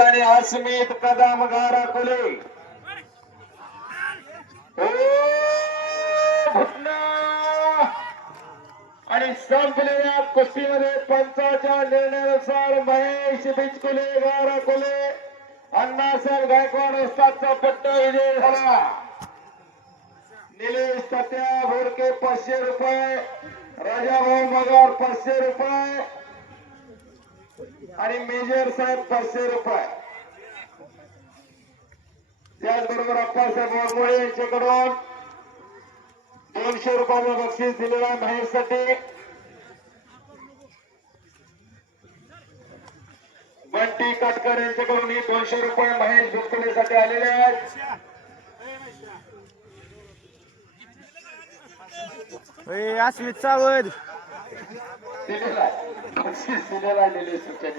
आणि अस्मित कदम गारा कोले आणि संपलेल्या कुस्तीमध्ये पंचाच्या निर्णयानुसार महेश बिचकुले गारा कोले अण्णासाहेब गायकवाड वस्तादचा पट्टा विजय झाला. निलेश सत्या भोरके पाचशे रुपये. राजाभाऊ मगार पाचशे रुपये. आणि मेजर साहेब पाचशे रुपये. त्याचबरोबर अप्पासाहेब वाघमोळे यांच्याकडून दोनशे रुपयाचं बक्षीस दिलेलं आहे महेशसाठी. बंटी काटकर यांच्याकडून ही दोनशे रुपये महेश भुसकुलेसाठी आलेले आहेत. ए, अस्मित सावंत. दिलेला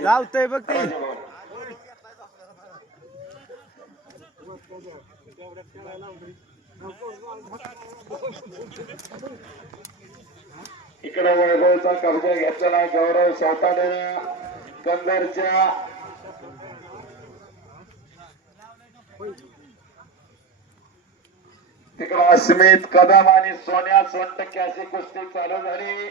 लावतोय बघ ते. इकडे वैभवचा कब्जा घेतलेला गौरव सावताडे. कंदरच्या तिकडं अस्मित कदम आणि सोन्या सोनटक्के अशी कुस्ती चालू झाली.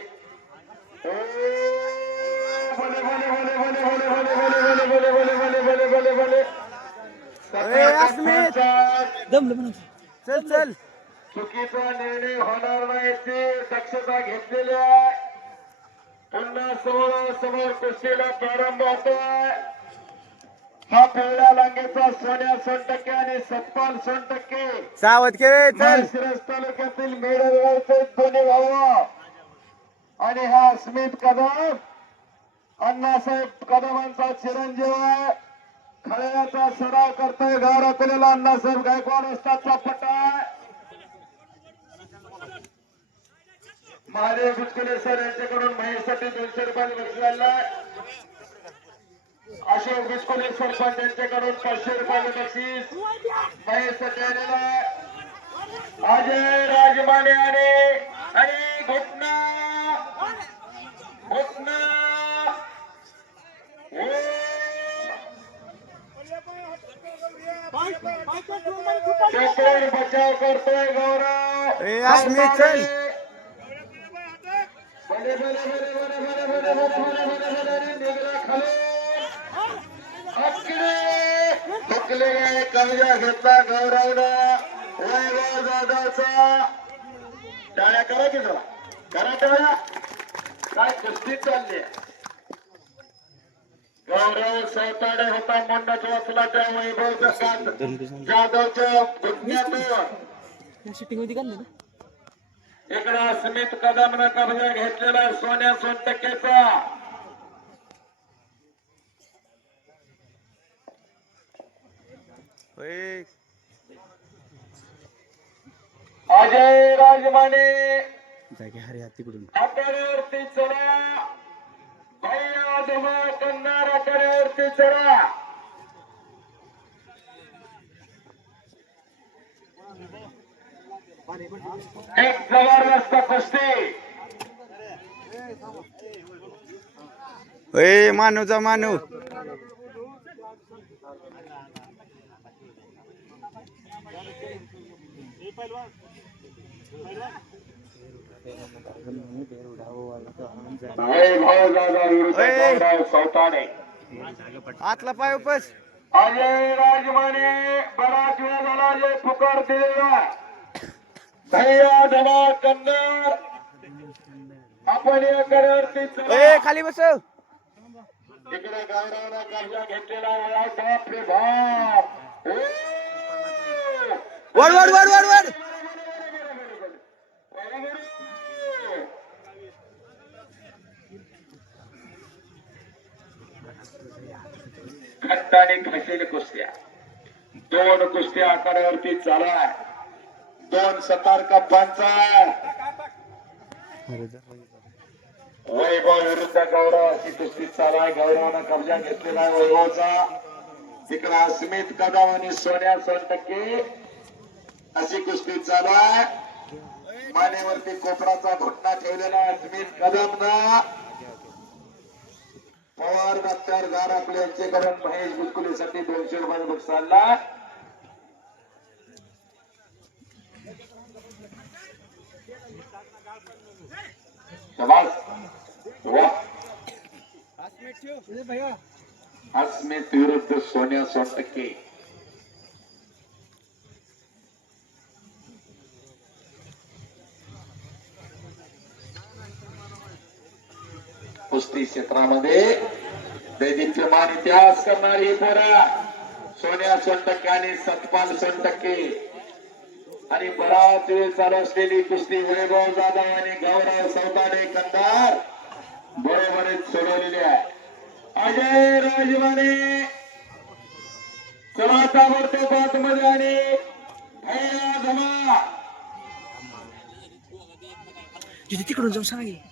चल चल. चुकीचा निर्णय होणार नाही ते दक्षता घेतलेली आहे. पुन्हा समोर समोर कुस्तीला प्रारंभ होतोय. हा पिवळ्या लांगेचा सोन्या सोन टक्के आणि सत्पाल सोन टक्के सावध खेळ चल. माळशिरस तालुक्यातील मेडरगावचे दोन्ही भाऊ. आणि हा स्मित कदम अण्णासाहेब कदमांचा चिरंजीव आहे. खळ्याचा सराव करतोय गाव राखलेला अण्णासाहेब गायकवाड असताचा पट्टा महादेव बुचकुले सर यांच्याकडून महेशसाठी दोनशे रुपयाचे बक्षीस आलेलं अशोक बुचकुले सरपंच यांच्याकडून पाचशे रुपयाचे बक्षीस महेशसाठी आलेलं आहे. अजय राजमाने आणि आणि घुटना. बचाव करतोय गौरव रेशमी चल कब्जा घेतला गौरवनं वैभव जाधवचा टाळ्या करा की करा टाळ्या काय कुस्ती चालली? गौरव सौताडे होता मंडच वाचला त्या वैभवचा साथ जाधवच्या घुटण्यातून इकडं स्मित कदमनं कब्जा घेतलेला सोन्या सोन टक्केचा ओय, अजय राजमाने जागे हरे तिकडून. आकड्यावरती एक जबरदस्त कुस्ती. ए मानू जा मानू. आतला पाय उपस अजय राजमाने बराच वेळ झाला दिलेला. धमा कन्नर आपण या चला. खाली बसव. इकडे गौरवला कब्जा घेतलेला आहे. बाप रे बाप. ओ! वड वड वड वड वड. घट्ट घासेल कुस्त्या. दोन कुस्त्या आकारावरती चालाय. दोन सतार कप्पांचा वैभव विरुद्ध गौरव अशी कुस्ती चालाय. गौरवानं कब्जा घेतलेला आहे वैभवचा. तिकडे अस्मित कदम आणि सोन्या सोन टक्के. अशी कुस्ती चालू आहे मानेवरती कोपराचा घोटना ठेवलेला अस्मित कदम ना पवार डॉक्टर गार आपले यांचेकडून महेश बुचकुलेसाठी दोनशे रुपये बक्षाला शबास वा अस्मित विरुद्ध सोन्या सोनटक्के कुस्ती क्षेत्रामध्ये दैदिप्यमान इतिहास करणारी ही पोरा सोन्या सोनटक्के आणि सतपाल सोनटक्के. आणि बराच वेळ चालू असलेली कुस्ती वैभव जाधव आणि गौरव सौताडे कंदार बरोबरच सोडवलेली आहे. अजय राजवाने चला ताबडतोब आतमध्ये आणि भैया धमा. तिकडून जाऊन सांगेल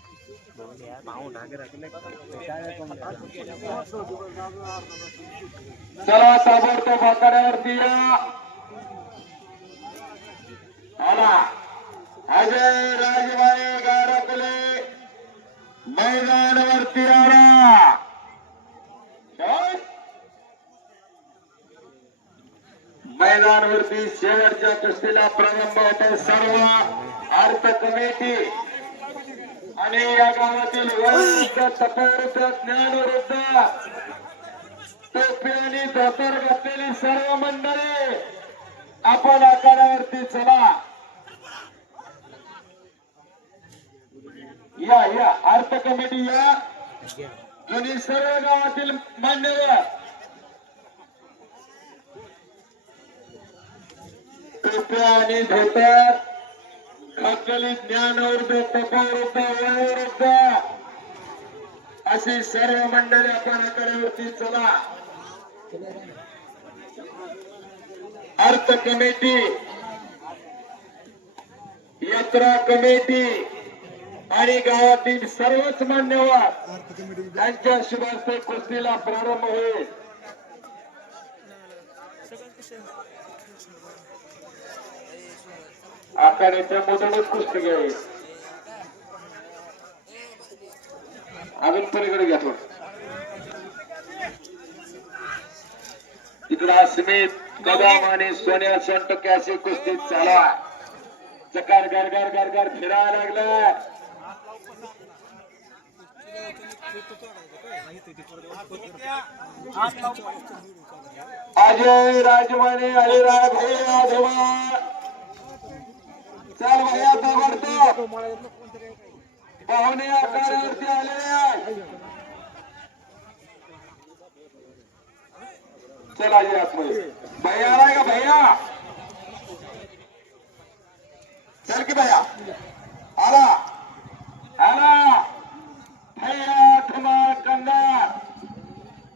चला ताबडतोब आखाड्यावरती या आला, अजय राजवाने गारकुले मैदानावरती आला? मैदानावरती प्रारंभ होतो सर्व अर्थ कमिटी। आणि या गावातील वरिष्ठ तपवृद्ध ज्ञानवृद्ध टोपी आणि धोतर घातलेली सर्व मंडळी आपण आकारावरती चला. या या अर्थ कमिटी या. जुनी सर्व गावातील मान्यवर. टोप्या आणि धोतर ज्ञान ज्ञानवृद्ध तपवृद्ध वयोवृद्ध अशी सर्व मंडळी आपण आकड्यावरती चला. अर्थ कमिटी यात्रा कमिटी आणि गावातील सर्वच मान्यवर यांच्या शुभास्ते कुस्तीला प्रारंभ होईल. आखाड्याच्या मधूनच कुस्ती घ्यावी अजून पलीकडे घ्या थोडं. इकडा स्मित कदम आणि सोन्या सोनटक्के अशी कुस्ती चालू आहे चकार गरगर गरगर फिरायला लागला. अजय राजमाने अलिराज हे धुमाळ चल भैया ताबडतोब पाहुणे आकारावरती आलेले आहे चल आजी आतमध्ये. भैया आलाय का भैया चल की भैया आला आला भैया धुमाळ कंदार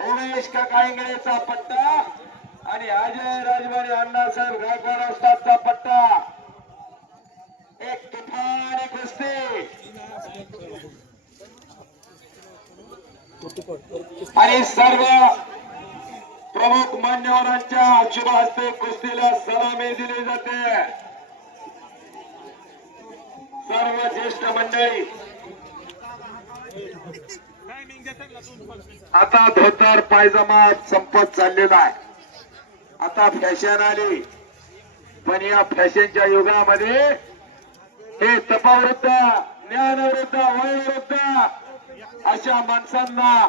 उमेश काका इंगळेचा पट्टा आणि अजय राजवाडी अण्णासाहेब गायकवाड असतातचा पट्टा एक तुफानी कुस्ती आणि सर्व प्रमुख मान्यवरांच्या शुभ हस्ते कुस्तीला सलामी दिली जाते सर्व ज्येष्ठ मंडळी आता धोतर पायजमा संपत चाललेला आहे. आता फॅशन आली. पण या फॅशनच्या युगामध्ये हे तपावृद्ध ज्ञानवृद्ध वयोवृद्ध अशा माणसांना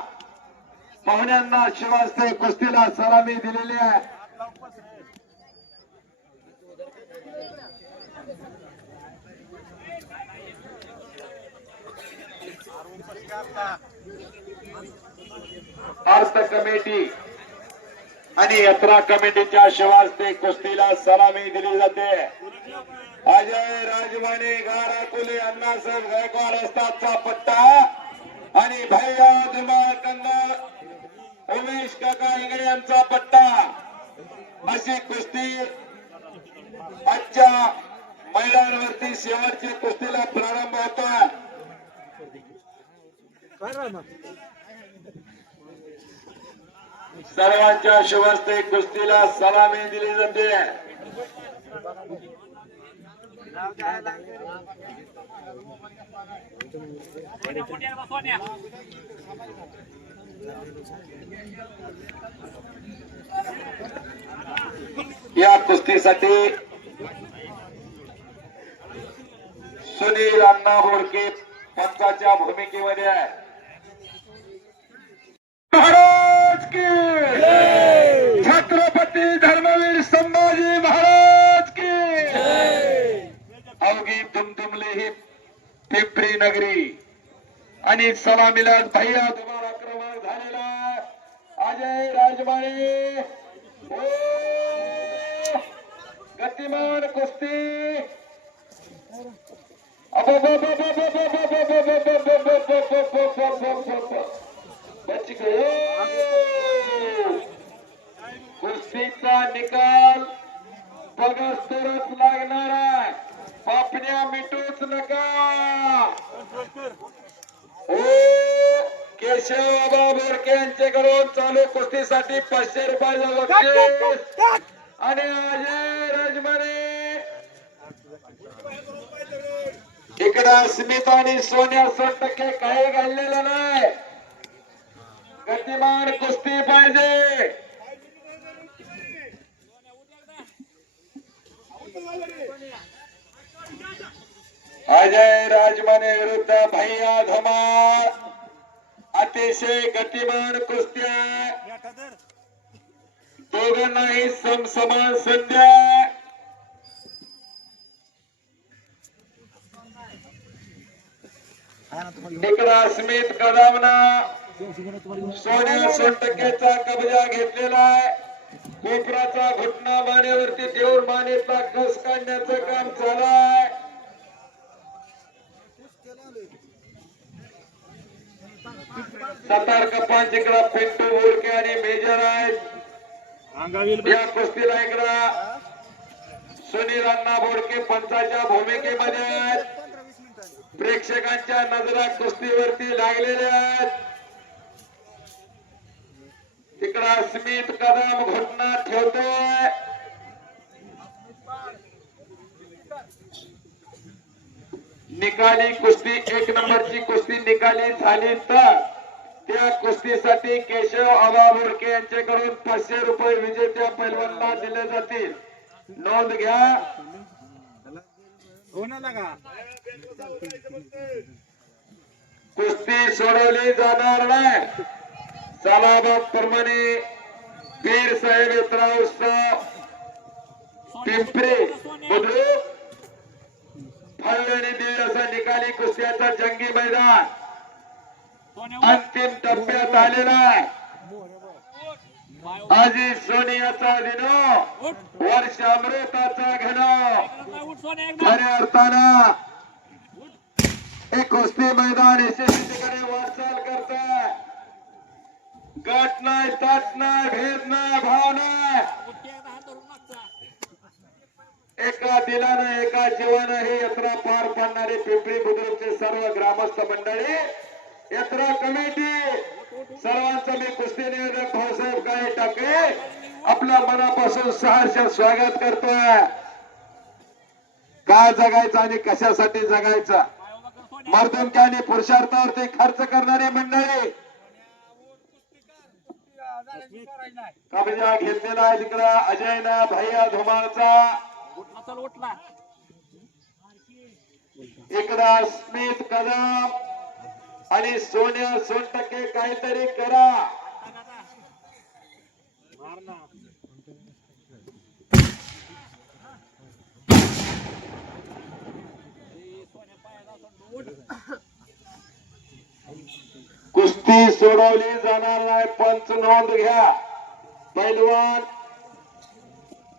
पाहुण्यांना शिवास्ते कुस्तीला सलामी दिलेली आहे. अर्थ कमिटी आणि यात्रा कमिटीच्या शिवास्ते कुस्तीला सलामी दिली जाते. अजय राजवाने गाराकुले अण्णासाहेब गायकवाड असतातचा पट्टा. आणि भैया धुमाळ कंद उमेश काका इंगळे यांचा पट्टा. अशी कुस्ती आजच्या मैदानावरती शेवटच्या कुस्तीला प्रारंभ होता सर्वांच्या शुभस्ते कुस्तीला सलामी दिली जाते. या कुस्तीसाठी सुनील अण्णा होडके पंचाच्या भूमिकेमध्ये आहे. महाराज की छत्रपती धर्मवीर संभाजी महाराज की अवघी दुमदुमले ही पिंपरी नगरी आणि सलामीला भैया तुम्हाला क्रमांक झालेला. अजय राजमाने गतिमान कुस्ती बच कुस्तीचा निकाल बघस तरच लागणार आहे. पापण्या मिटूच नका. ओ केशव आबा बोरके यांच्याकडून चालू कुस्तीसाठी पाचशे रुपयाचा बक्षीस. आणि अजय राजमाने इकडं स्मिता आणि सोन्या सो टक्के काही घाललेलं नाही. गतिमान कुस्ती पाहिजे. अजय राजमाने विरुद्ध भैया धमाल. अतिशय गतिमान कुस्त्या. दोघांनाही समसमान संध्या. निकडा स्मित कदमना. सोन्या सोनटक्केचा कब्जा घेतलेला आहे. कोपराचा घुटना मानेवरती देऊन मानेचा कस काढण्याचं काम चालू आहे. सतार कपांच जिकडा पिंटू बोरके आणि मेजर आहेत. या कुस्तीला इकडा सुनील अण्णा बोडके पंचाच्या भूमिकेमध्ये आहेत. प्रेक्षकांच्या नजरा कुस्तीवरती लागलेल्या आहेत. तिकडा स्मित कदम घुटना ठेवतोय. निकाली कुस्ती एक नंबरची कुस्ती निकाली झाली तर त्या कुस्तीसाठी केशव आबा बोरके यांच्याकडून पाचशे रुपये विजेत्या पैलवानला दिले जातील. नोंद घ्या. कुस्ती सोडवली जाणार नाही. सालाबाद प्रमाणे पीर साहेब यात्रा उत्सव पिंपरी बुद्रुक आणि दिव्य असा निकाली कुस्त्याचा जंगी मैदान. अंतिम टप्प्यात आलेला आहे. आजी सोनियाचा दिनो वर्ष अमृताचा घेणो खऱ्या अर्थानं हे कुस्ती मैदान यशस्वीकडे वाटचाल गट नाही तट नाही भेद नाही भाव नाही. एका दिलानं एका जीवानं ही यात्रा पार पाडणारे पिंपरी बुद्रुकचे सर्व ग्रामस्थ मंडळी यात्रा कमिटी सर्वांचं मी कुस्ती निवेदक भाऊसाहेब काळे टाके आपल्या मनापासून सहर्ष स्वागत करतोय. काय जगायचं आणि कशासाठी जगायचं? मर्दमकी आणि पुरुषार्थावरती खर्च करणारी मंडळी कब्जा घेतलेला आहे तिकडं. अजयना भैया धुमाळचा. इकडं स्मित कदम. आणि सोन्या सोनटक्के काहीतरी करा. कुस्ती सोडवली जाणार नाही. पंच नोंद घ्या. पैलवान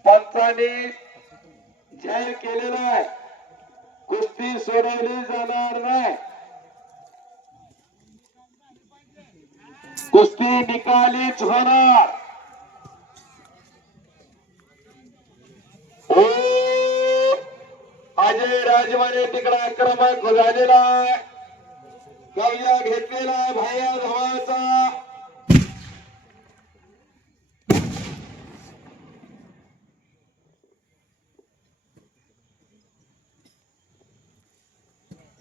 पंचाने जाहीर केलेला आहे कुस्ती सोडवली जाणार नाही. कुस्ती निकालीच होणार. अजय राजमाने तिकडा क्रमांक झालेला आहे. कब्जा घेतलेला आहे भैया धवाचा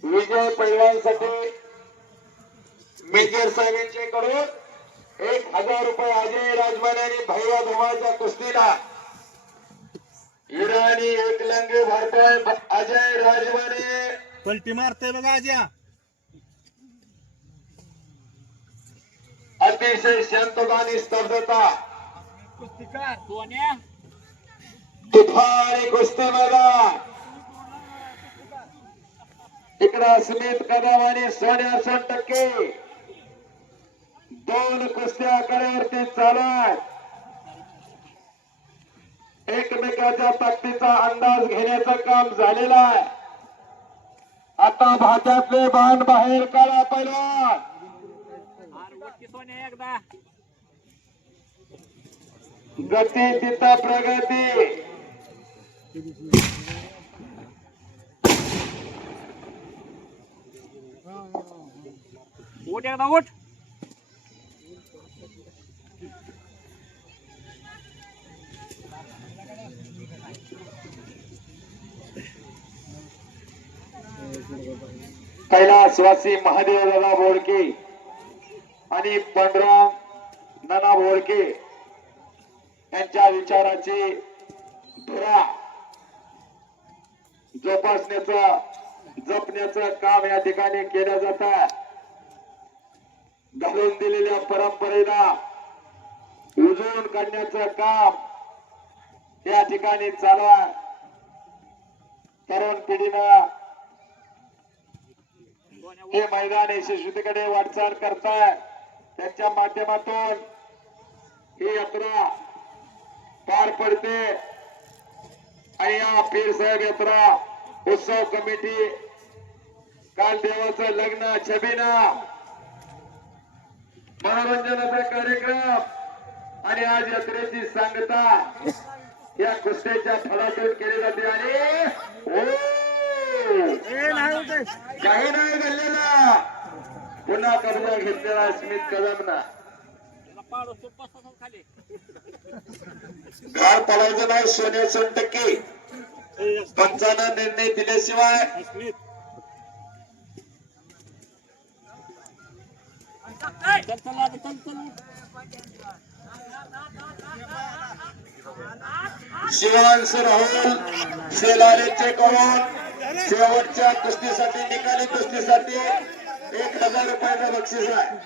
विजय पैलवानसाठी मेजर साहेबांचे कडून एक हजार रुपये अजय राजमाने आणि भैया धुमाच्या कुस्तीला. इराणी एकलंगी भरतोय अजय राजमाने. पलटी मारते बघा अजय अतिशय शांतता आणि स्तब्धता. कुस्तीकार कुस्ती मैदान. इकडं स्मित कदम आणि सोन्या सोन टक्के. दोन कुस्त्या कड्यावरती चालत. एकमेकाच्या ताकदीचा अंदाज घेण्याचं काम झालेलं आहे. आता भात्यातले बाण बाहेर काढा पहिला गती तिथं प्रगती। उठ एकदा उठ। कैलासवासी महादेव दादा बोडके आणि पंढरा नाना बोडके यांच्या विचाराची धुरा जोपासण्याचं जपण्याचं काम या ठिकाणी केलं जात. घालून दिलेल्या परंपरेला उजळून काढण्याचं काम या ठिकाणी चालवा तरुण पिढीनं हे मैदान यशस्वीकडे वाटचाल करताय. त्यांच्या माध्यमातून ही यात्रा पार पडते. आणि या पीर साहेब यात्रा उत्सव कमिटी काल देवाचं लग्न छबिना मनोरंजनाचा कार्यक्रम आणि आज यात्रेची सांगता या कुस्त्याच्या फळातून केली जाते आणि काही नाही घडलेला पुन्हा कब्जा घेतलेला स्मित कदमना घार पडायचं नाही सोन्या सोन टक्के. पंचानं निर्णय दिल्याशिवाय शिवांश राहुल शेलारेचे करून शेवटच्या कुस्तीसाठी निकाली कुस्तीसाठी एक हजार रुपयाचं बक्षीस आहे.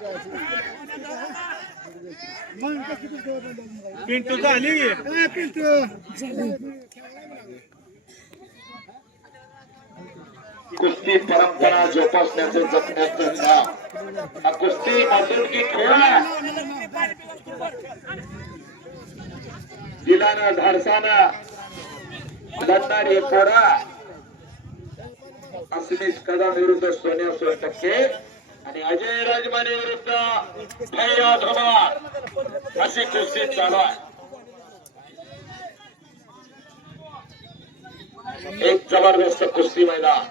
पिंटू. झाली कुस्ती परंपरा जोपासण्याचं जपण्याचं काम हा कुस्ती आधुनिक खेळ आहे. दिलानं धाडसानं लढणारी पोरा. अस्मित कदम विरुद्ध सोन्या सोन टक्के आणि अजय राजमाने विरुद्ध भैया धोमार अशी कुस्ती चालू आहे. एक जबरदस्त कुस्ती मैदान.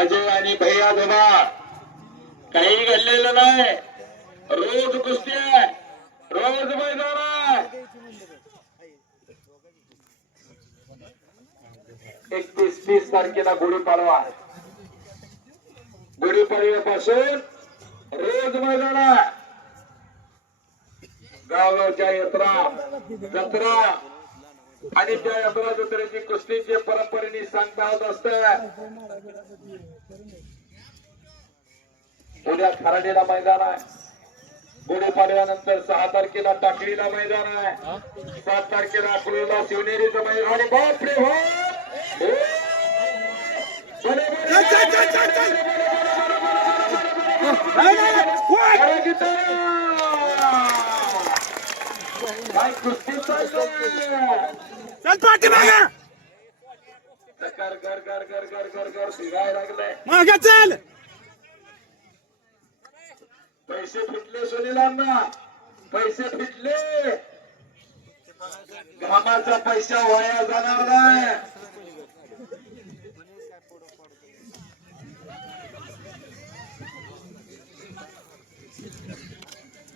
अजय आणि भैया धोमार काही घडलेलं नाही. रोज कुस्ती आहे. रोज मैदान आहे. एकतीस तीस तारखेला गुढीपाडवा आहे. गुढीपाडव्यापासून रोज मैदान गावगावच्या यात्रा जत्रा आणि त्या यात्रा जत्रेची कुस्तीची परंपरेने सांगता होत असत. उद्या खराडीला मैदान आहे. गुढीपाडव्यानंतर सहा तारखेला टाकळीला मैदान आहे. सात तारखेला अकलूजला शिवनेरीचं मैदान आणि बापरे हो ए! पैसे फिटले सुनीलांना. पैसे फिटले घामाचा पैसा वाया जाणार नाही.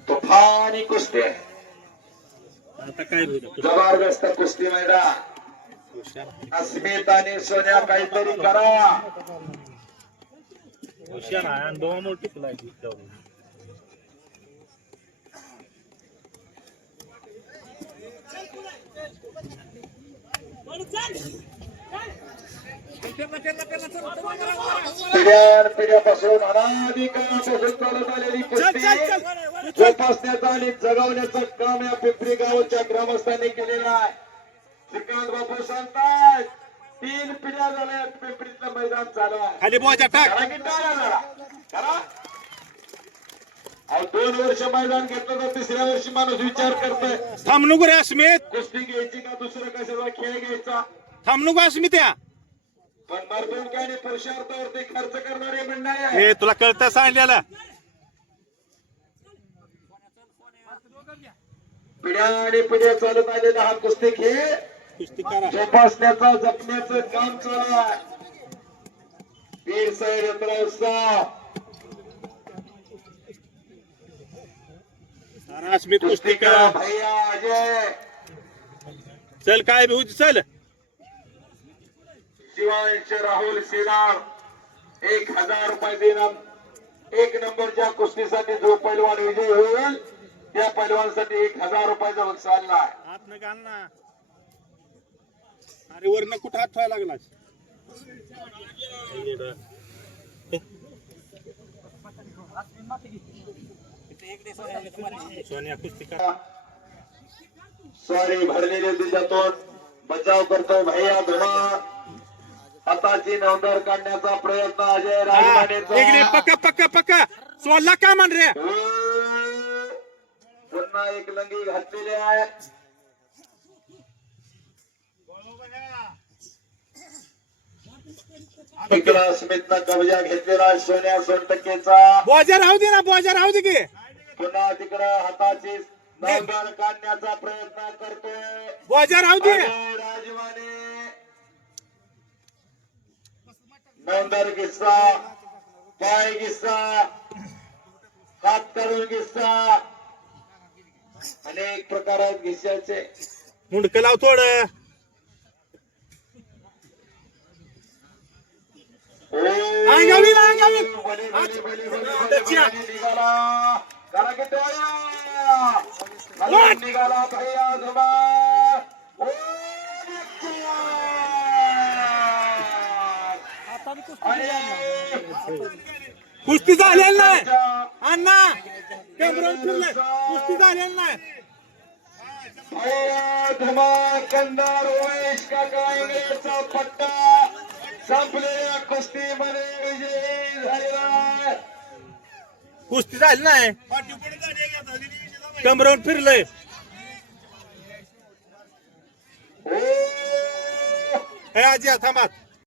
तुफानी कुस्ती आता काय जबरदस्त कुस्ती मैदान. अस्मित आणि सोन्या काहीतरी करा. हुशार आहे. आणि दोन मोठी फुलं पिढ्यापासून चालत आलेली कुस्ती. जोपासण्याचं आणि जगवण्याचं काम या पिंपरी गावच्या ग्रामस्थांनी केलेलं आहे. श्रीकांत बापू सांगतायत तीन पिढ्या झाल्या पिंपरीतलं मैदान चालू आहे खाली बोजा टाक करा की टाळा जरा करा. अहो दोन वर्ष मैदान घेतलं तर तिसऱ्या वर्षी माणूस विचार करतोय थांब नको रे अस्मित. कुस्ती घ्यायची का दुसरं कशाचा खेळ घ्यायचा? थांब नको अस्मित्या. पण मर्दुंकी आणि पुरुषार्थावरती खर्च करणारे मंडळी आहे हे तुला कळतं सांगलेलं पिढ्या आणि पिढ्या चालत आलेला हा कुस्ती खेळ. कुस्ती करा. जोपासण्याचं जपण्याचं काम चालू आहे. पीर साहेब यात्रा उत्सव अस्मित कुस्ती कुस्ती करा करा भैया अजय चल काय होती चल. शिवांश राहुल शेलार एक हजार रुपये देणार. एक नंबरच्या कुस्तीसाठी जो पैलवान विजय होईल त्या पैलवानसाठी एक हजार रुपयाचा चालला आहे. हात न घाल ना. अरे वरनं कुठं हात ठेवायला लागला स्वारी भरलेले दिशातून बचाव करतो भैया धुमा. हाताची नवंदर काढण्याचा प्रयत्न अजय राजमानेचा पक्का पक्का पक्का सोडला का म्हण रे. पुन्हा एक लंगी घातलेली आहे. स्मितनं कब्जा घेतलेला सोन्या सोनटक्केचा. बोजा राहू दे ना बोजा राहू दे की. पुन्हा तिकडं हाताची नवंदर काढण्याचा प्रयत्न करतोय. राजमाने नवंदर किस्सा पाय किस्सा हात करून किस्सा. अनेक प्रकार आहेत किस्स्याचे. मुंडक लाव थोडं. अंगावी अंगावी. निघाला. की टोळ्या. निघाला भैया कुस्ती झालेली नाही अण्णा कॅमेरा फिरलाय कुस्ती झालेली नाही भैया धुमा कंदार उमेश काका इंगळेचा पट्टा संपलेल्या कुस्तीमध्ये विजयी झालेला. कुस्ती झाली नाही. कमरावून फिरलंय. हे आजी थांबात